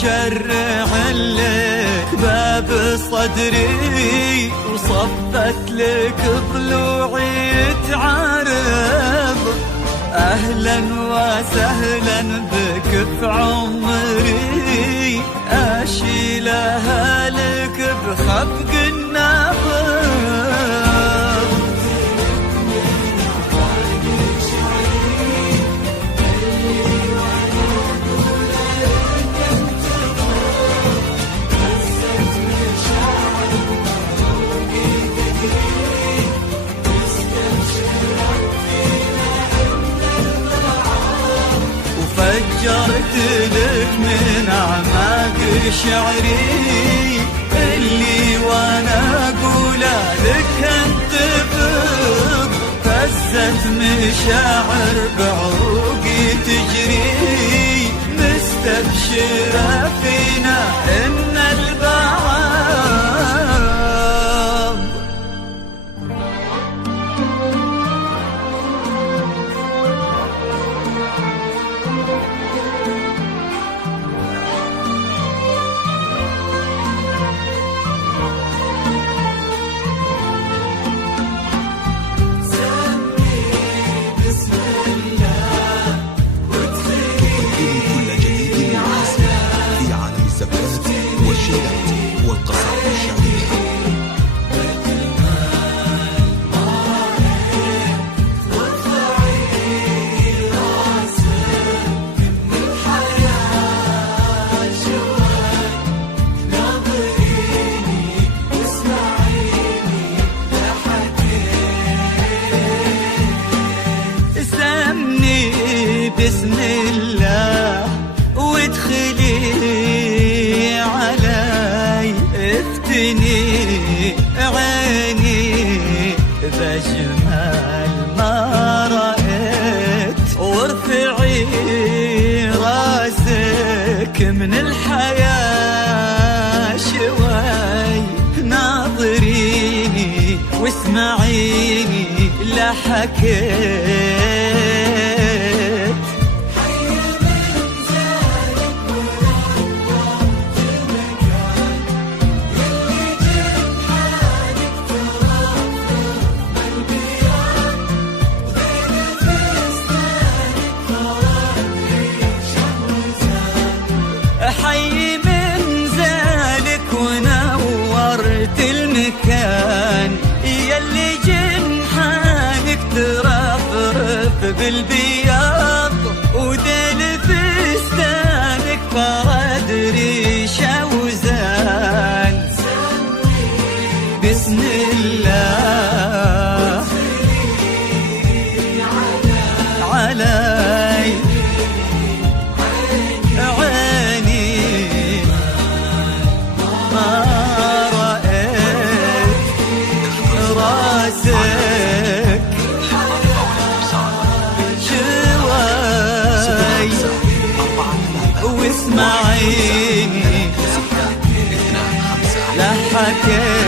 شرع لك باب صدري، وصفت لك ضلوعي تعرض. أهلا وسهلا بك في عمري، أشيلها لك بخفق النبض. فجرت لك من أعماق شعري اللي وانا اقوله لك انتبض. فزت مشاعر بعروقي تجري، مستبشرة فينا ان البعض. بسم الله وادخلي علي، افتني عيني بجمال ما رأيت، وارفعي راسك من الحياة شوي. ناظريني واسمعيني لا حكيت. حي من زالك ونورت المكان، يلي جنحانك ترفرف بالبياض، وديل فستانك فرد ريشة وزان. بسم الله علي واسمعيني لا حكيت.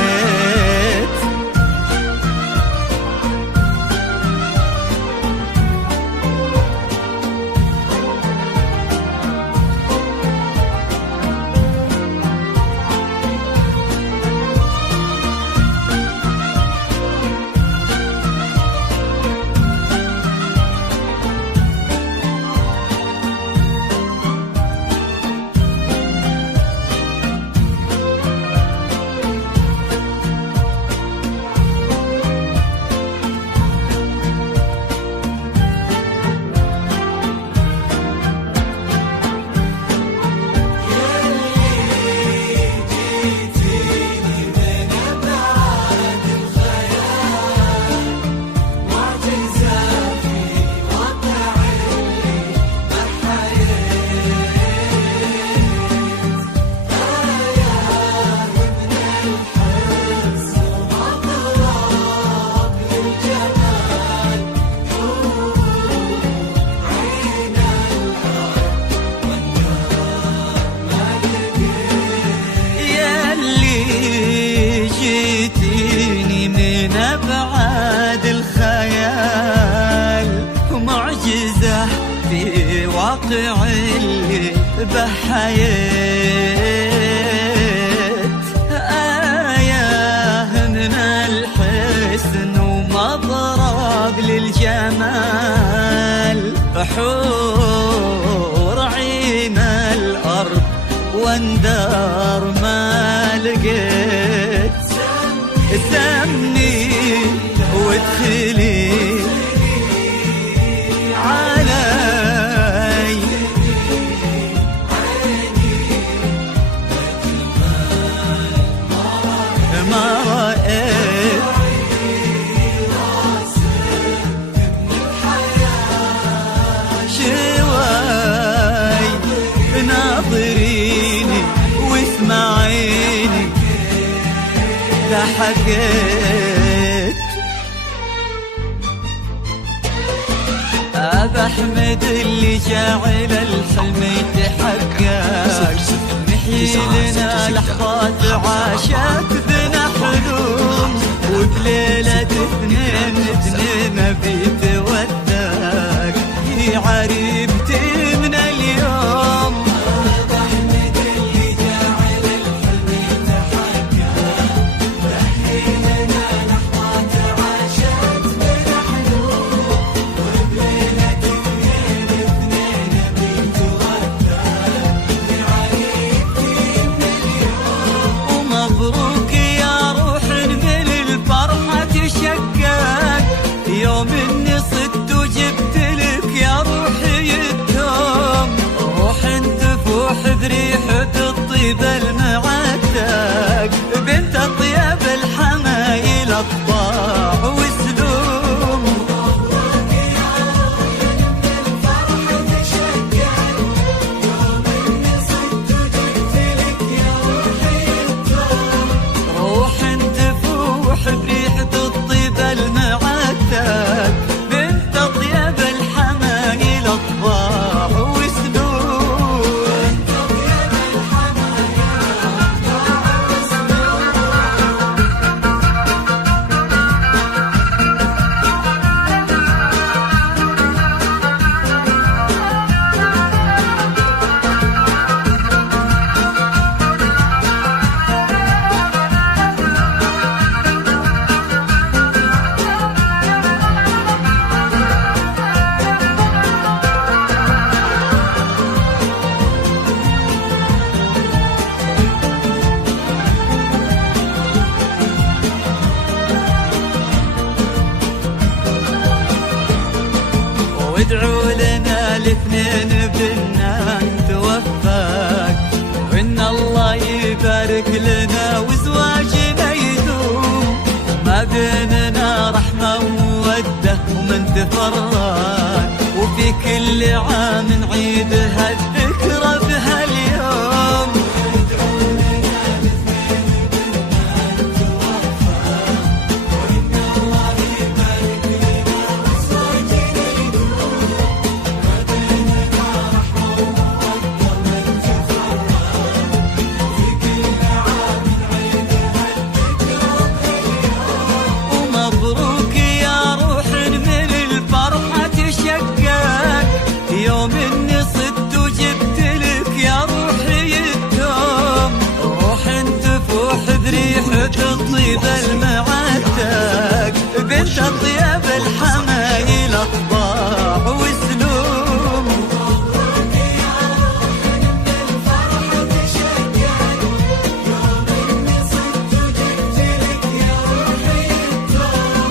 واقع اللي بحياتي حور عين الأرض واندار ما لقيت. سمي وادخلي علي ما رأيت شوي ناظريني واسمعيني لا حكيت. أبا أحمد اللي جاعل الحلم يتحقق، نحيي لنا لحظات عاشت بنا حلوم، وبليلة اثنين بيتوثق هي عريبتي من اليوم. أبا أحمد اللي جاعل الحلم يتحقق، نحيي لنا لحظات عاشت بنا حلوم، وبليلة اثنين بيتوثق هي عريبتي من اليوم. ومبروك يا روح من الفرحة تشقق، يوم اني صدت وجبت لك يا روحي التوم. روح تفوح بريحة الطيب المعتق، بنت اطيب الحمايل اطباع وسلوم. مبروك يا روح من الفرحة تشقق، يوم اني صدت وجبت لك يا روحي التوم. روح تفوح بريحة الطيب المعتق، بنت اطيب الحمايل اطباع وسلوم. وادعوا لنا الاثنين بنا نتوفق، وان الله يبارك لنا وزواجنا يدوم، ما بيننا رحمة ومودة ومن تفرق، وفي كل عام نعيد هالذكرى بهاليوم. ومبروك يا روح من الفرحة تشقق، يوم اني صدت وجبت لك يا روحي التوم. روح تفوح بريحة الطيب المعتق، بنت اطيب الحمايل اطباع وسلوم. مبروك يا روح من الفرحة تشقق، يوم اني صدت وجبت لك يا روحي التوم.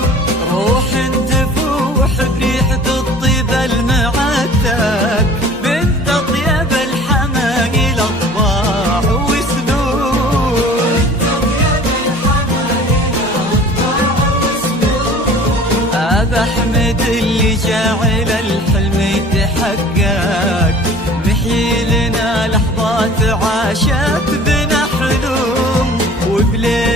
روح تفوح بريحة الطيب المعتق، بنت اطيب الحمايل اطباع وسلوم. أبا أحمد اللي جاعل الحلم يتحقق، نحيي لنا لحظات عاشت بنا حلوم، وبليل